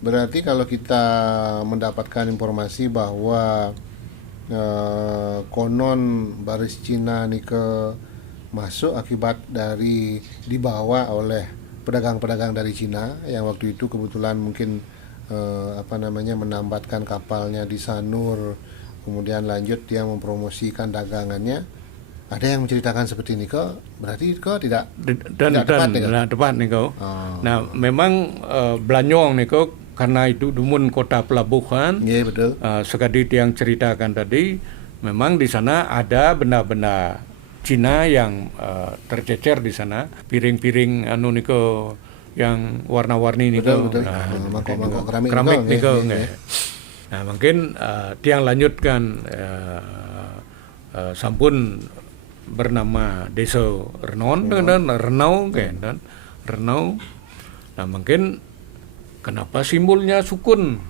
Berarti kalau kita mendapatkan informasi bahwa konon baris Cina nih masuk akibat dari dibawa oleh pedagang-pedagang dari Cina yang waktu itu kebetulan mungkin menambatkan kapalnya di Sanur, kemudian lanjut dia mempromosikan dagangannya. Ada yang menceritakan seperti ini kok, berarti kok tidak tepat nih kau. Nah memang Blanyong nih kau karena itu dumun kota pelabuhan. Iya betul. Sekadit yang ceritakan tadi, memang di sana ada benda-benda Cina yang tercecer di sana, piring-piring niko yang warna-warni niko, betul. Mangkok keramik niko. Nah mungkin tiang lanjutkan sampun bernama Desa Renon dan Renau dan Renau. Nah mungkin kenapa simbolnya sukun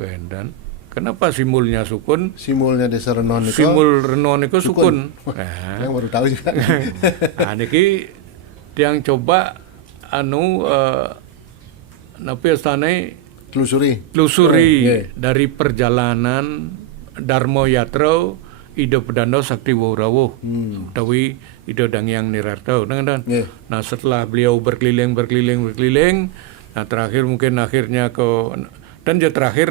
dan kenapa simbolnya sukun? Simbolnya Desa Renon itu. Simbol Renon itu sukun. Nah, yang baru tahu juga. Nah, niki yang coba napi astane telusuri dari perjalanan Darmo Yatra Ido Pedando Sakti Wawrawuh. Tawi Ido Dangyang Nirarto. Nah, setelah beliau berkeliling, nah terakhir mungkin akhirnya dan terakhir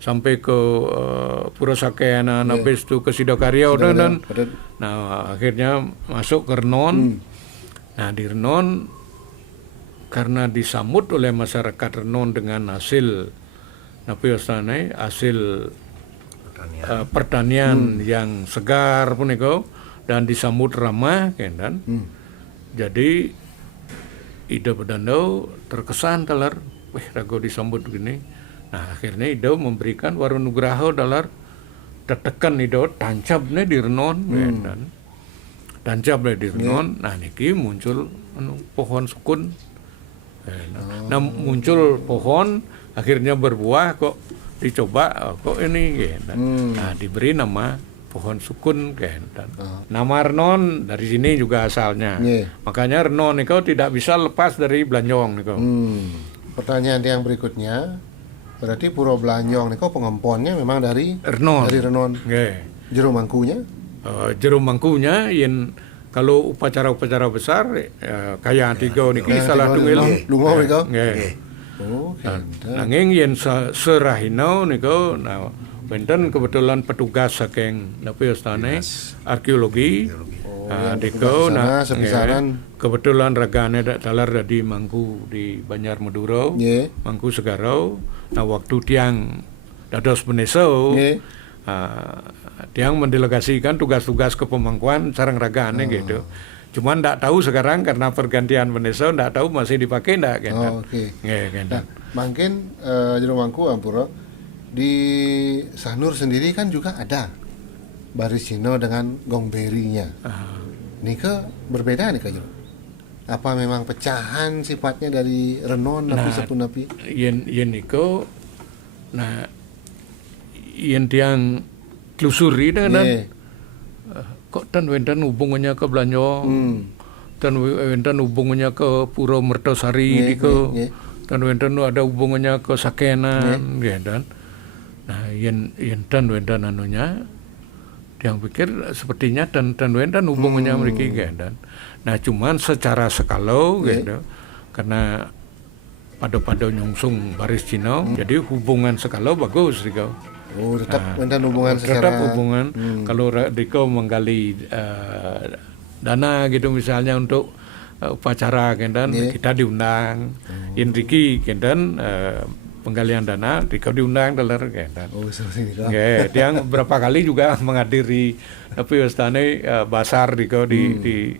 sampai ke Pura Sakayana, habis itu ke Sidokarya dan nah akhirnya masuk ke Renon. Nah di Renon karena disambut oleh masyarakat Renon dengan hasil pertanian yang segar pun itu dan disambut ramah kan. Jadi Ido Pedando terkesan talar, rago disambut begini. Nah akhirnya Ido memberikan warunugraha dalar tetekan Ido tancapnya di Renon dan tancapnya di Renon. Nah niki muncul pohon sukun. Nah muncul pohon akhirnya berbuah kok dicoba kok ini nah diberi nama pohon sukun dan nama Renon dari sini juga asalnya. Makanya Renon niko tidak bisa lepas dari Blanyong niko. Pertanyaan yang berikutnya, berarti Pura Blanyong niko pengemponnya memang dari Renon. Dari Renon. Jero mangkunya? Jero mangkunya yang kalau upacara-upacara besar kayak tiga niki salah tunggal lungo niko. Nanging yang serahino niko nah benten kebetulan petugas saking napi astane arkeologi diko nah kebetulan ragane dalar di Mangku di Banjar Madura Mangku Segarau. Nah waktu tiang dados beneso tiang mendelegasikan tugas-tugas kepemangkuan sareng ragane gitu. Cuman ndak tahu sekarang karena pergantian beneso ndak tahu masih dipakai ndak kan. Nah, mungkin jero mangku ampura di Sanur sendiri kan juga ada baris Cina dengan gongberinya. Nika berbeda nih Jero. Apa memang pecahan sifatnya dari Renon napi sepun napi? Yen niko nah yen tiang telusuri dengan kok dan wenten hubungannya ke Blanyong, dan wenten hubungannya ke Pura Mertosari niko, dan wenten ada hubungannya ke Sakenan, dan nah yen dan wenten anunya, yang pikir sepertinya dan wenten hubungannya mereka dan, nah cuman secara skala gitu, karena pada nyongsung baris Cina, jadi hubungan skala bagus gitu. Tetap hubungan tetap hubungan. Kalau Diko menggali dana gitu misalnya untuk upacara kendan kita diundang. Indriki kendan penggalian dana Diko diundang dalar kendan. Dia berapa kali juga menghadiri tapi istane basar Diko di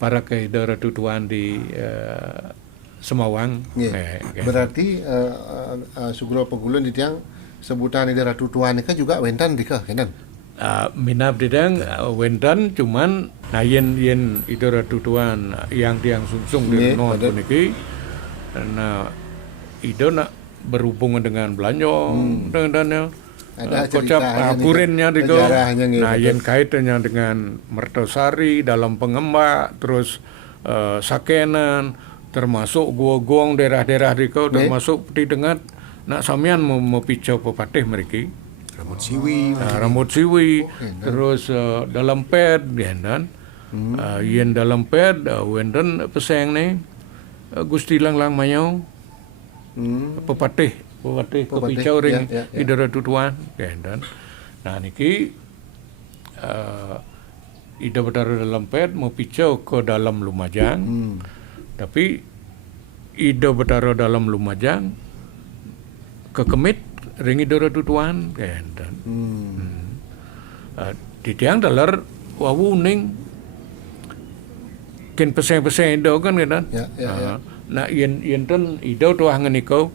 para kehidupan tutuan di Semawang. Berarti Sugro Pegulun di tiang sebutan di Ratu Tuan itu juga wentan dikah kenan? Minap didang wentan cuman nah yen itu Ratu Tuan yang tiang sungsung di Renon niki nah itu nak berhubungan dengan Blanyong dan ada kocap kurinnya diko. Nah yen kaitannya dengan Mertosari dalam pengembak terus Sakenan termasuk gua-guang daerah-daerah riko termasuk di dengat nak samian mau picau pepatih mereka Rambut siwi. rambut siwi terus dalam ped dan yen dalam ped wenten peseng nih Gusti lang mayau pepatih kepicau ring idara tutuan dan nah niki ida Betara dalam ped mau picau ke dalam Lumajang tapi ida Betara dalam Lumajang ke Kemit ring idara tutuan dan di tiang dalar wawu ning ken peseng-peseng do kan kan nah yen ten ido tuah ngeniko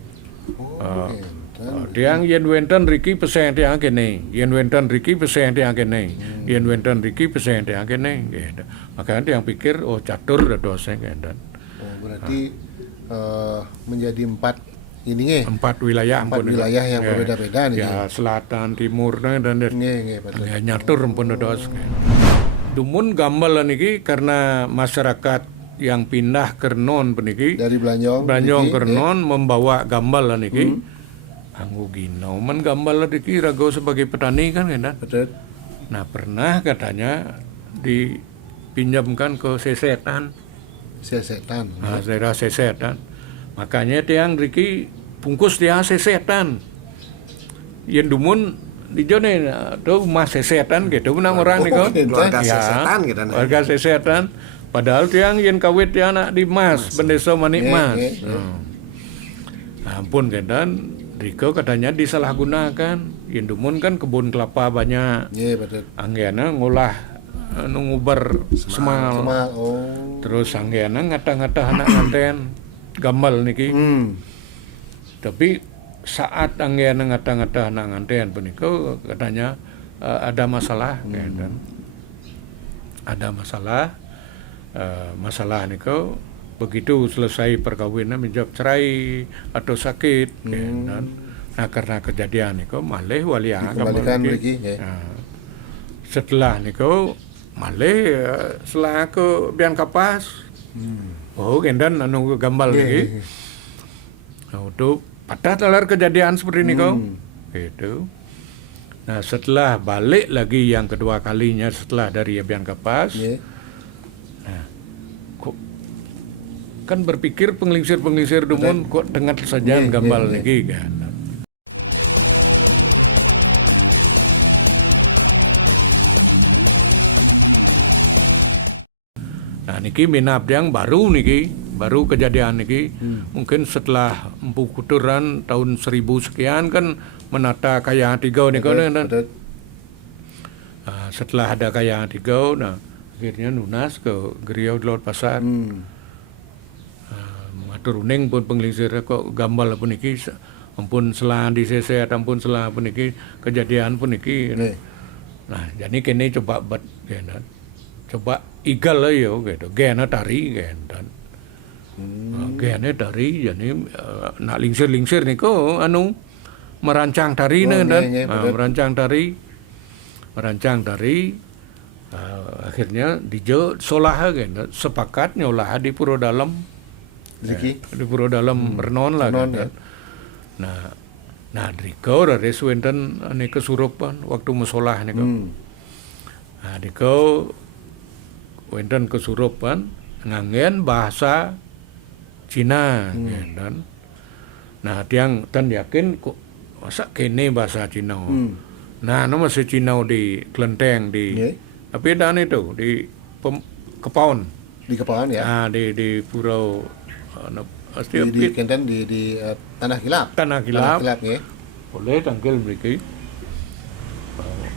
tiang yen wenten riki peseng tiang kene yen wenten riki peseng tiang kene yen wenten riki peseng tiang kene gitu. Makanya tiang pikir catur dosen kan berarti menjadi 4 empat wilayah yang berbeda-beda nih ya selatan timur dan nyatur pun dos dumun gambal niki karena masyarakat yang pindah ke non peniki dari Belanjong ke non membawa gambal niki anggu ginau men gambal niki rago sebagai petani kan betul. Nah pernah katanya dipinjamkan ke sesetan daerah sesetan makanya tiang riki bungkus dia sesetan yen dumun di jone tuh mas sesetan gitu menang orang nih kok Keluarga sesetan gitu warga sesetan padahal tiang yen kawit dia anak di mas bendesa manik mas ampun kan Riko katanya disalahgunakan yen dumun kan kebun kelapa banyak betul. Anggiana ngolah ngubar semal. Terus anggiana ngata-ngata anak nganten gambal niki tapi saat anggiana ngata-ngata anak nganten puniko katanya ada masalah kan ada masalah niko begitu selesai perkawinan menjawab cerai atau sakit kan nah karena kejadian niko malih walia kembalikan lagi setelah niko malih setelah ke Bian Kapas kendan anu gambal lagi untuk patah telar kejadian seperti ini kau gitu. Nah setelah balik lagi yang kedua kalinya setelah dari Bian Kapas nah kok kan berpikir penglingsir dumun kok dengar saja gambal lagi kan. Nah niki minap yang baru kejadian niki mungkin setelah empu kuturan tahun 1000 sekian kan menata kaya tiga nih kan setelah ada kaya tiga nah akhirnya nunas ke Geriau di Laut Pasar matur uning pun penglingsir kok gambal pun niki ampun selah di seset ampun selah pun niki kejadian pun niki nah jadi kene coba coba igal lah yo gitu gena tari kan gena tari jadi nak lingsir niko anu merancang tari merancang tari akhirnya dijo solah kan sepakat nyolah di Puro Dalam di Puro Dalam Renon lah kan nah Riko dari Swenten ane kesurupan waktu musolah niko nah Riko wenten kesurupan ngangen bahasa Cina dan nah tiang tan yakin kok masa kene bahasa Cina nah nama si Cina di kelenteng tapi dan itu di Kepaun ya di Pulau di Kenten di Tanah Kilap boleh tanggal beriki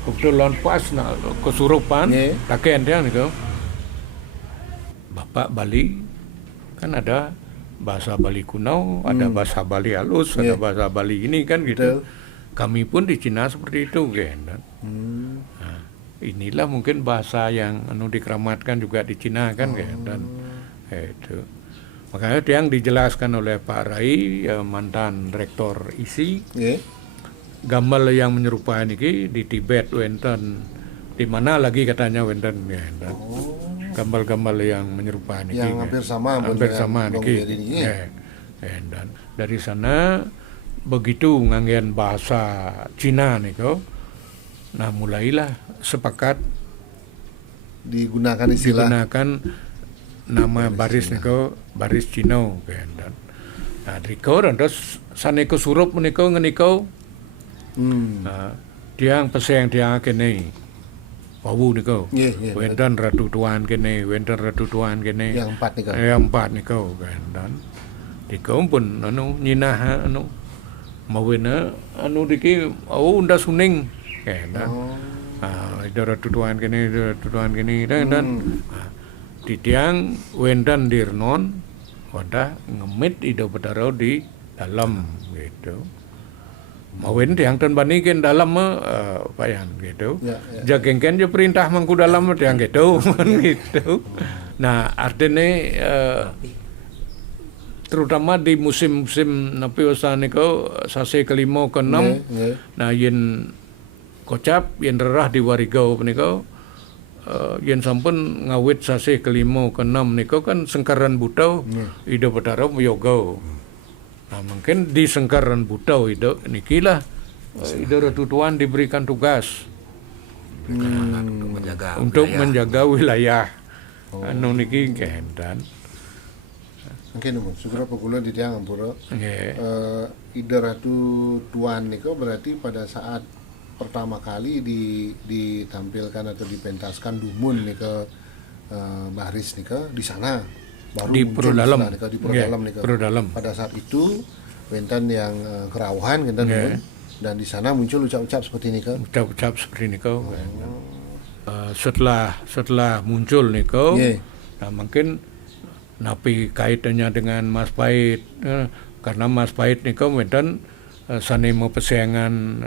kebetulan pas nak kesurupan taken dia nih Bapak Bali kan ada bahasa Bali kuno, ada bahasa Bali halus, ada bahasa Bali ini kan gitu. Kami pun di Cina seperti itu kan. Nah, inilah mungkin bahasa yang dikeramatkan juga di Cina kan dan itu. Makanya yang dijelaskan oleh Pak Rai mantan rektor ISI, gambal yang menyerupai ini di Tibet wenten di mana lagi katanya wenten kan. Gambar-gambar yang menyerupai niki. Yang hampir sama hampir dengan sama Gong niki. Beri ini. Dan dari sana begitu nganggen bahasa Cina niko. Nah, mulailah sepakat Digunakan istilah digunakan nama baris niko baris Cina dan nah riko dan terus saneko surup meniko ngeniko tiang peseng tiang kene wawu niko wenten ratu tuan kene yang 4 nih kan. yang 4 niko dan riko pun nyinah mawena diki unda suning dan itu ratu tuan kene dan di tiang wendan dirnon wadah ngemit ido bedaro di dalam gitu. Mawen tiang tan banikin dalam payan gitu. Jagengken je perintah mangku dalam tiang gitu gitu. Nah, artinya terutama di musim-musim napi usaha niko sase kelima keenam. Nah, yen kocap yen rerah di warigau niko yen sampun ngawit sase kelima keenam niko kan sengkaran butau ido bedaro yoga. Nah, mungkin di sengkaran butau ido nikilah ido ratu tuan diberikan tugas untuk menjaga wilayah niki kendan. Mungkin segera pegula di tiang ampura. Ida ratu tuan niko berarti pada saat pertama kali ditampilkan atau dipentaskan dumun nih ke baris nih ke di sana baru di Purwodalam di Purwodalam pada saat itu wenten yang kerauhan kan dan di sana muncul ucap-ucap seperti ini kan ucap-ucap seperti ini kau setelah muncul nih kau nah mungkin napi kaitannya dengan Mas Pait karena Mas Pait nih kau wenten sanemo pesengan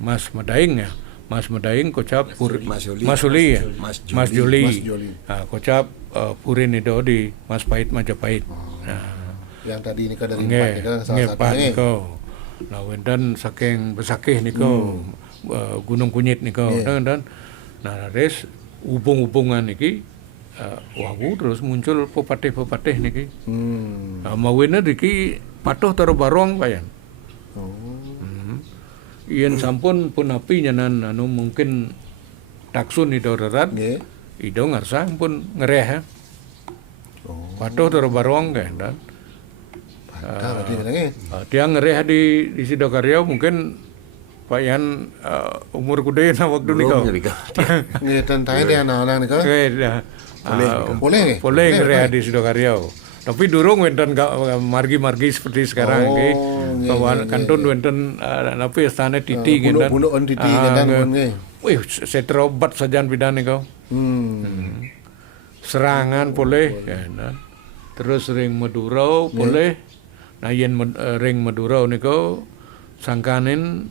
Mas Medaing ya. Mas Medaing kocap Mas Juli ya. Mas Juli. Nah, kocap purin itu di Mas Pait Majapahit. Nah, yang tadi ini dari salah satu nah wenten saking besakih niko Gunung Kunyit niko dan nah res hubung-hubungan niki wawu terus muncul pepatih-pepatih niki. Mawena diki patuh taruh barong payan. Iyan sampun pun api nyanan mungkin taksun itu rerat ido ngarsa pun ngereh patuh taruh barong kan dia ngereh di Sidokaryo mungkin payan umur kude na waktu niko tentang dia anak-anak niko boleh ngereh di Sidokaryo. Tapi durung wenten margi-margi seperti sekarang kawan kantun wenten napi istana titi kan. Bunuh titi kan. Wih, seterobat sajan bidan kau. Serangan boleh kan. Terus ring Madura boleh. Nah yen ring Madura niko sangkanin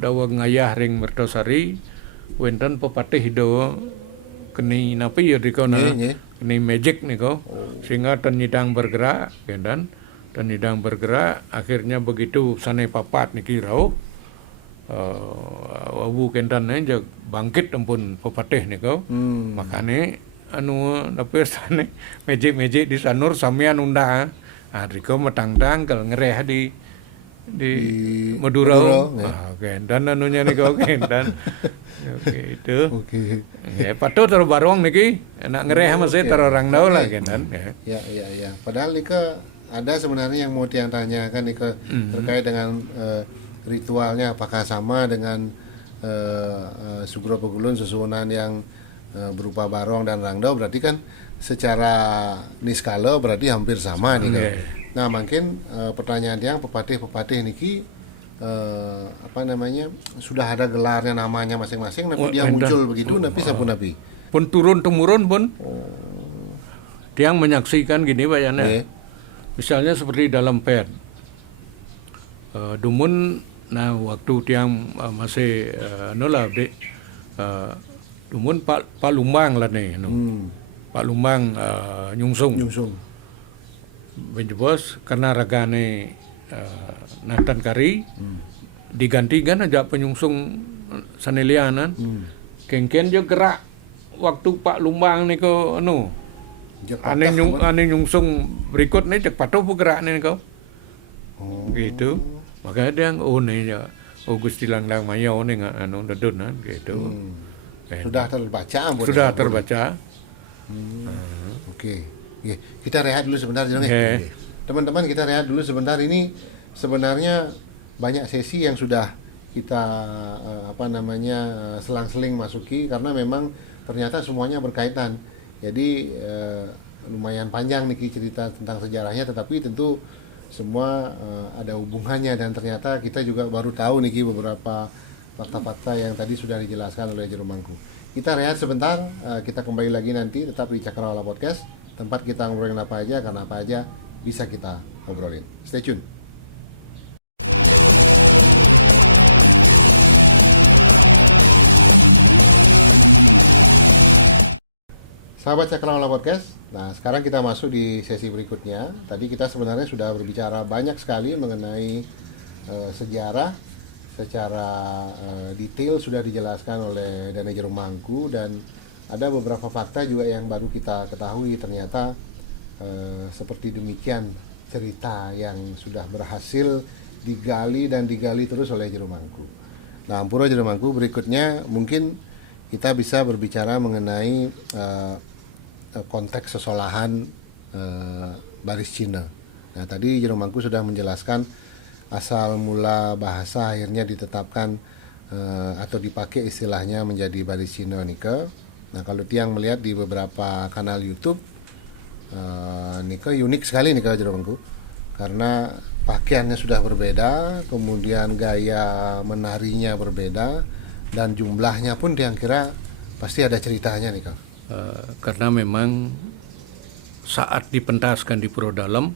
dawa ngayah ring Mertosari wenten pepatih do keni napi ya diko ini magic niko sehingga tenidang bergerak dan tenidang bergerak akhirnya begitu sanai papat niki rau wawu kentan aja bangkit ampun pepatih niko makane tapi sanai magic di sanur samian unda riko metang-tang kalau ngereh di Madura dan anunya niko dan itu patut taruh barong niki nak ngereh masih taruh orang daul lah kan ya padahal Nika ada sebenarnya yang mau tiang tanyakan Nika terkait dengan ritualnya apakah sama dengan Sugro Pegulun susunan yang berupa barong dan rangdau berarti kan secara niskala berarti hampir sama Nika. Nah mungkin pertanyaan yang pepatih niki sudah ada gelarnya namanya masing-masing tapi dia muncul begitu napi sampun napi pun turun temurun pun tiang menyaksikan gini bayarnya misalnya seperti dalam pet dumun nah waktu tiang masih dumun Pak Lumbang lah nih Pak Lumbang nyungsung benjebos karena ragane Nathan Kari digantikan aja penyungsung sanelianan kengken jo gerak waktu Pak Lumbang niko anu Jak ane patah, nyungsung berikut nih cek patuh gerak nih niko. Oh. Gitu. Maka dia nih ya Gusti Langlang Mayau nih anu dedunan gitu. Sudah terbaca ampun. Sudah terbaca. Oke. Oke. Kita rehat dulu sebentar Jeng. Oke. Teman-teman kita rehat dulu sebentar. Ini sebenarnya banyak sesi yang sudah kita selang-seling masuki karena memang ternyata semuanya berkaitan. Jadi lumayan panjang nih cerita tentang sejarahnya, tetapi tentu semua ada hubungannya dan ternyata kita juga baru tahu nih beberapa fakta-fakta yang tadi sudah dijelaskan oleh Jero Mangku. Kita rehat sebentar, kita kembali lagi nanti tetap di Cakrawala Podcast, tempat kita ngobrolin apa aja, karena apa aja bisa kita ngobrolin. Stay tune. Sahabat Cakrawala Podcast, nah sekarang kita masuk di sesi berikutnya. Tadi kita sebenarnya sudah berbicara banyak sekali mengenai sejarah, secara detail sudah dijelaskan oleh Dana Jero Mangku, dan ada beberapa fakta juga yang baru kita ketahui. Ternyata seperti demikian cerita yang sudah berhasil digali dan digali terus oleh Jero Mangku. Nah, Ampura Jero Mangku, berikutnya mungkin kita bisa berbicara mengenai konteks sesolahan baris Cina. Nah, tadi Jero Mangku sudah menjelaskan asal mula bahasa akhirnya ditetapkan atau dipakai istilahnya menjadi baris Cina nika. Nah, kalau tiang melihat di beberapa kanal YouTube nika unik sekali nika Jero Mangku, karena pakaiannya sudah berbeda, kemudian gaya menarinya berbeda, dan jumlahnya pun tiang kira pasti ada ceritanya nika. Karena memang saat dipentaskan di Pura Dalam,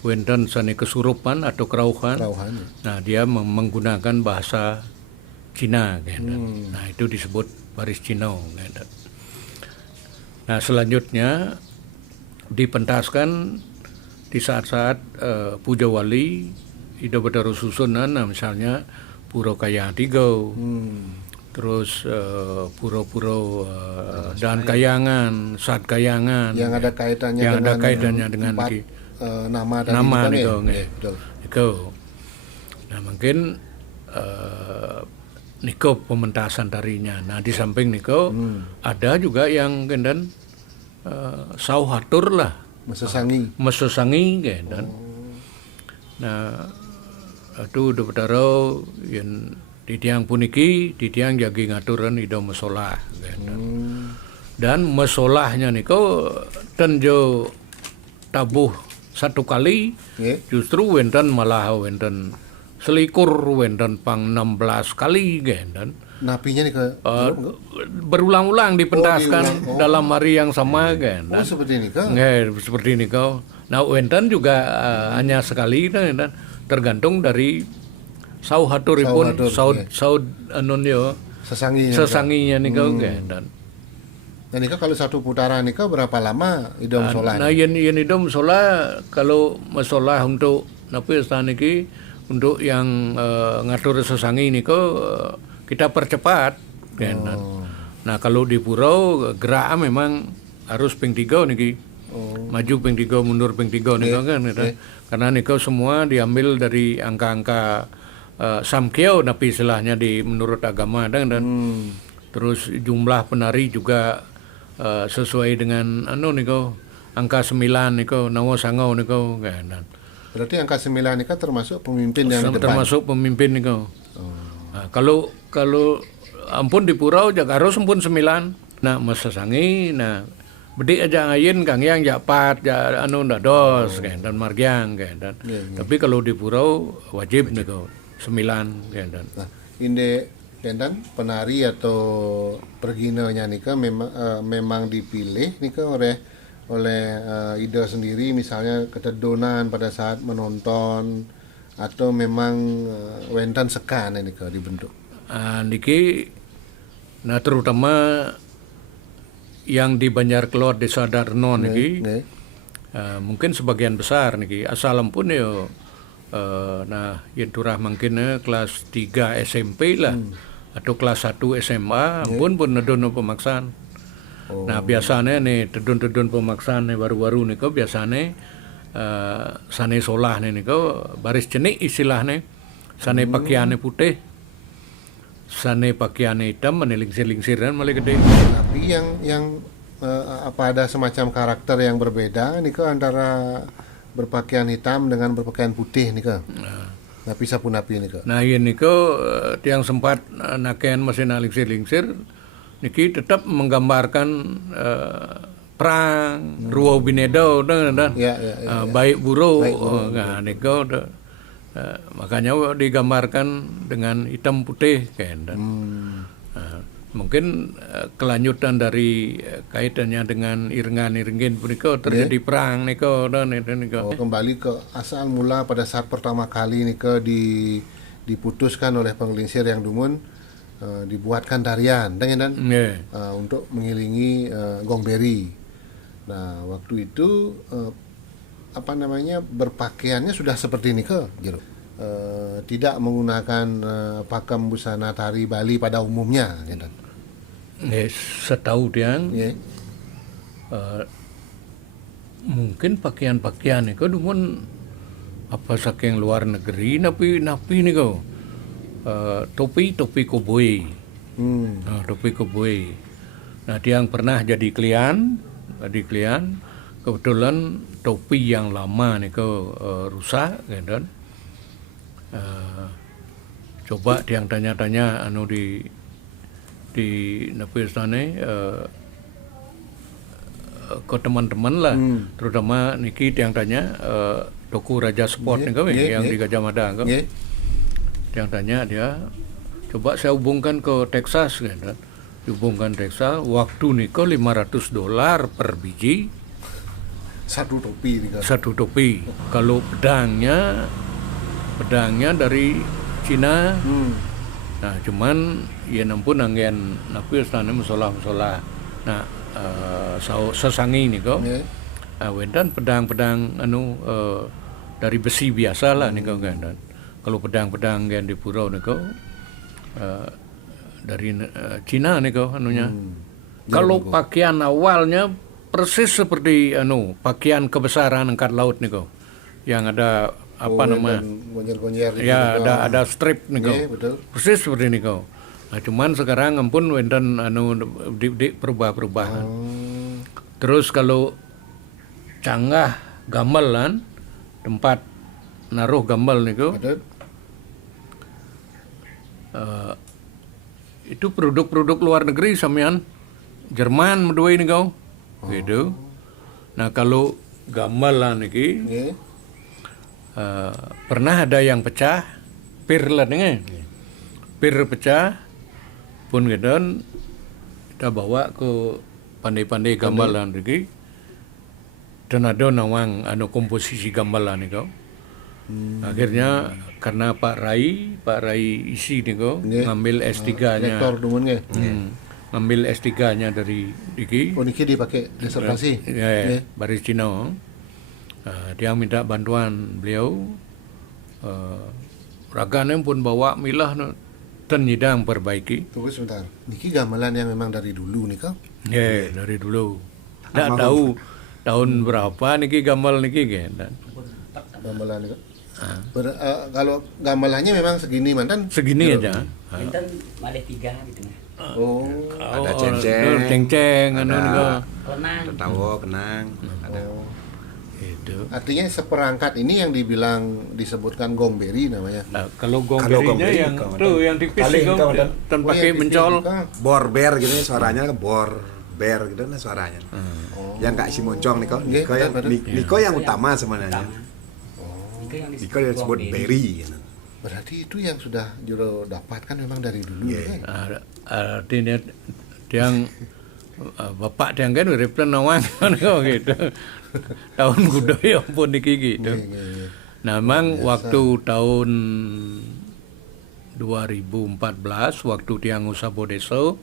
wenten sani kesurupan atau kerauhan. Nah, dia menggunakan bahasa Cina, gitu. Nah, itu disebut baris Cina, gitu. Nah, selanjutnya dipentaskan di saat-saat puja wali ida betaru susunan, nah, misalnya Pura Kayang Tigo, terus pura-pura dan Kayangan, Sat Kayangan, yang ada kaitannya dengan nama tadi nama kan, niko, ya? Betul. Niko. Nah, mungkin niko pementasan tarinya. Nah, di samping niko ada juga yang kendan sauhatur lah, mesesangi kendan. Nah, itu udah betaro yang di tiang puniki, di tiang jagi ngaturan ida mesolah, dan mesolahnya niko tenjo tabuh satu kali, justru wenten malah wenten selikur, wenten pang 16 kali, dan napinya nih berulang-ulang dipentaskan dalam hari yang sama, kan? Seperti ini kah? Seperti ini kau. Nah, wenten juga hanya sekali, dan tergantung dari sauhaturipun saud anunyo sesanginya nih kau, dan Nah, Nika kalau satu putaran Nika berapa lama idom solah? Nah, yen idom solah kalau masalah untuk napi niki untuk yang ngatur sesangi niko kita percepat, kan. Nah, kalau di purau gerak memang harus ping 3 niki. Maju ping 3, mundur ping 3 niko, kan. Karena niko semua diambil dari angka-angka samkeo napi istilahnya di menurut agama, dan terus jumlah penari juga sesuai dengan niko angka 9 niko nawa sangau niko, kan. Berarti angka 9 niko termasuk pemimpin yang depan. Termasuk pemimpin niko. Nah, kalau ampun di purau jaga harus ampun 9. Nah, mesesangi, nah bedi aja ngayin kang yang japat ja dados, kan, dan margiang, kan, dan tapi kalau di purau wajib niko 9, kan. Nah, inde dan penari atau perginanya nika memang dipilih nika oleh Ida sendiri, misalnya ketedonan pada saat menonton, atau memang wentan sekan nika dibentuk. Niki, nah terutama yang di Banjar Kelor Desa Darno niki, mungkin sebagian besar niki asal pun yo. Nah, yang turah mungkin kelas 3 SMP lah, atau kelas 1 SMA pun nedono pemaksaan. Nah biasanya nih tedun-tedun pemaksaan nih baru-baru nih kau biasanya sane solah nih kau baris jenik istilahnya sane pakaiannya putih, sane pakaiannya hitam, menelingsir-lingsir dan malah gede. Tapi yang apa ada semacam karakter yang berbeda nih ke antara berpakaian hitam dengan berpakaian putih nih ke? Tapi sapu napi nih ke? Nah ini kau yang sempat nakaian mesin lingsir-lingsir niki tetap menggambarkan perang, ruau binedo dan Ya. baik buruk. Nah niko makanya digambarkan dengan hitam putih kan. Mungkin kelanjutan dari kaitannya dengan iringan-iringin niko terjadi perang niko dan niko. Kembali ke asal mula pada saat pertama kali nih ke diputuskan oleh penggelingsir yang Dumun. Dibuatkan tarian dengan untuk mengiringi gongberi. Nah waktu itu berpakaiannya sudah seperti ini ke Jero. Tidak menggunakan pakem busana tari Bali pada umumnya. Setahu dia mungkin pakaian-pakaian itu dumun apa saking luar negeri napi nih kau. Topi koboi. Topi koboi. Nah, dia yang pernah jadi klien, kebetulan topi yang lama nih rusak, kan? Coba dia yang tanya-tanya, di napi sana ke teman-teman lah, terutama niki dia yang tanya Toku Raja Sport nih yang di Gajah Mada, kan? Yang tanya dia, coba saya hubungkan ke Texas kan, dihubungkan Texas, waktu nih $500 per biji. Satu topi nih kan. Satu topi. Kalau pedangnya dari Cina. Nah cuman ya nampun angin napi istana musola. Nah sesangi nih kok. Wendan pedang dari besi biasa lah nih kok kan. Kalau pedang-pedang yang di purau nih kau dari Cina nih kau anunya. Kalau pakaian awalnya persis seperti pakaian kebesaran angkat laut nih kau, yang ada gonyer-gonyer. Ya ada strip nih kau. Betul. Persis seperti ini kau. Nah cuman sekarang ampun wenten perubahan. Terus kalau canggah gamelan tempat naruh gambal nih kau. Itu produk-produk luar negeri samian Jerman medua ini kau gitu. Nah kalau gamelan niki pernah ada yang pecah pir lah nih, pir pecah pun gitu kita bawa ke pandai-pandai gamelan niki dan ada nawang komposisi gamelan nih kau. Akhirnya karena Pak Rai isi nih kok ngambil S3-nya. Ngambil S3-nya dari Diki. Oh niki dipakai disertasi. Baris Cina. Dia minta bantuan beliau. Raganya pun bawa milah dan nyidang perbaiki. Tunggu sebentar. Niki gamelan yang memang dari dulu nih kok? Dari dulu. Nggak tahu tahun berapa niki gamelan niki kan. Gamelan kok. Kalau gamelannya memang segini mantan? Segini aja. Mantan malah 3 gitu. Ada ceng-ceng, ada tawo, kenang, ada. Itu. Artinya seperangkat ini yang disebutkan gongberi namanya. Kalau gongberinya yang tuh yang tipis itu dan pakai mencol. Bor-ber gitu suaranya, bor-ber gitu nah suaranya. Yang nggak isi moncong nih kok. Niko yang utama sebenarnya. Niko yang disebut berry. Berarti itu yang sudah Jero dapatkan memang dari dulu. Artinya yang bapak yang kan replan nawang gitu. Tahun budaya pun niki gitu. Nah, memang waktu tahun 2014 waktu tiang usaha Bodeso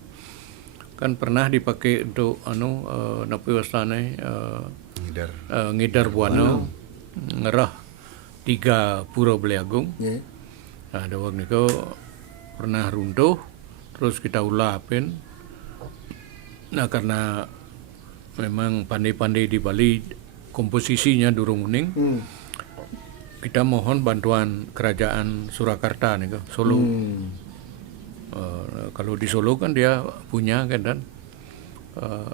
kan pernah dipakai untuk napi wastane ngidar buana ngerah 3 Pura Beliagung. Nah, ada waktu itu pernah runtuh, terus kita ulapin. Nah karena memang pandai-pandai di Bali komposisinya durung kuning, kita mohon bantuan kerajaan Surakarta nih, Solo. Kalau di Solo kan dia punya kan dan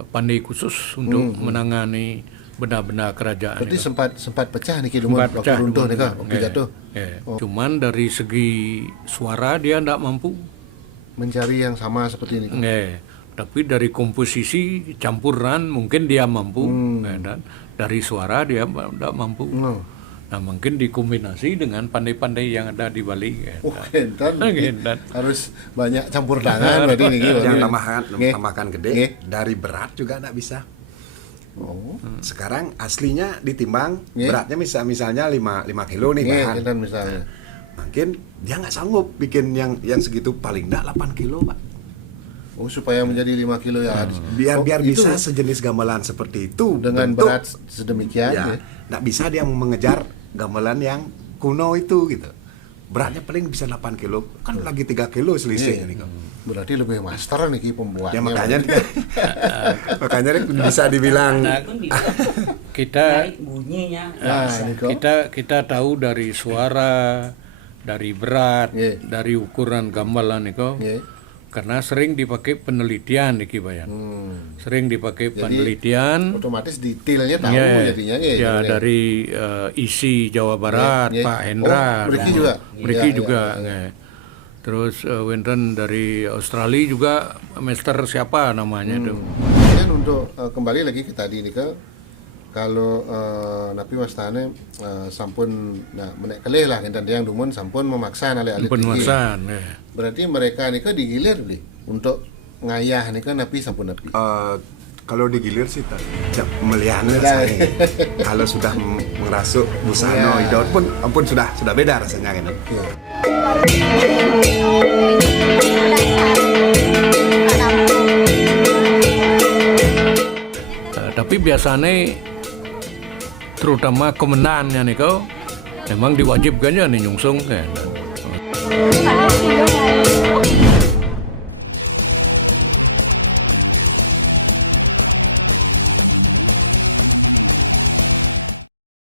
pandai khusus untuk menangani benda-benda kerajaan. Berarti sempat pecah nih Ki Dumon, waktu runtuh nih Kak, waktu jatuh. Cuman dari segi suara dia tidak mampu Mencari yang sama seperti ini. Tapi dari komposisi campuran mungkin dia mampu, dan dari suara dia tidak mampu. Nah mungkin dikombinasi dengan pandai-pandai yang ada di Bali. Harus banyak campur tangan berarti nih. Yang tambahkan gede, dari berat juga tidak bisa. Sekarang aslinya ditimbang beratnya misalnya 5 kilo nih bahan. Misalnya. Mungkin dia nggak sanggup bikin yang segitu, paling enggak 8 kilo Pak. Supaya menjadi 5 kilo ya harus. Biar bisa sejenis gamelan seperti itu dengan berat sedemikian. Nggak bisa dia mengejar gamelan yang kuno itu gitu. Beratnya paling bisa 8 kilo, kan lagi 3 kilo selisihnya nih. Berarti lebih master nih Ki pembuatnya. Ya makanya bisa dibilang kita bunyinya. Kita tahu dari suara, dari berat, dari ukuran gamelan itu. Karena sering dipakai penelitian nih Ki Bayan. Sering dipakai penelitian. Otomatis detailnya tahu jadinya. Dari isi Jawa Barat, Pak Hendra. Mereka juga. Terus wenten dari Australia juga, Master siapa namanya itu. Kemudian untuk kembali lagi ke tadi nih kalau napi wastane sampun menek kelih lah dan yang dumun sampun memaksa alih-alih pemaksan. Berarti mereka nih digilir beli untuk ngayah nih napi sampun napi. Kalau digilir sih melihatnya saya. Kalau sudah merasuk busano idot pun ampun sudah beda rasanya kan. Tapi biasanya terutama komendannya nih memang diwajibkannya nih nyungsung kan.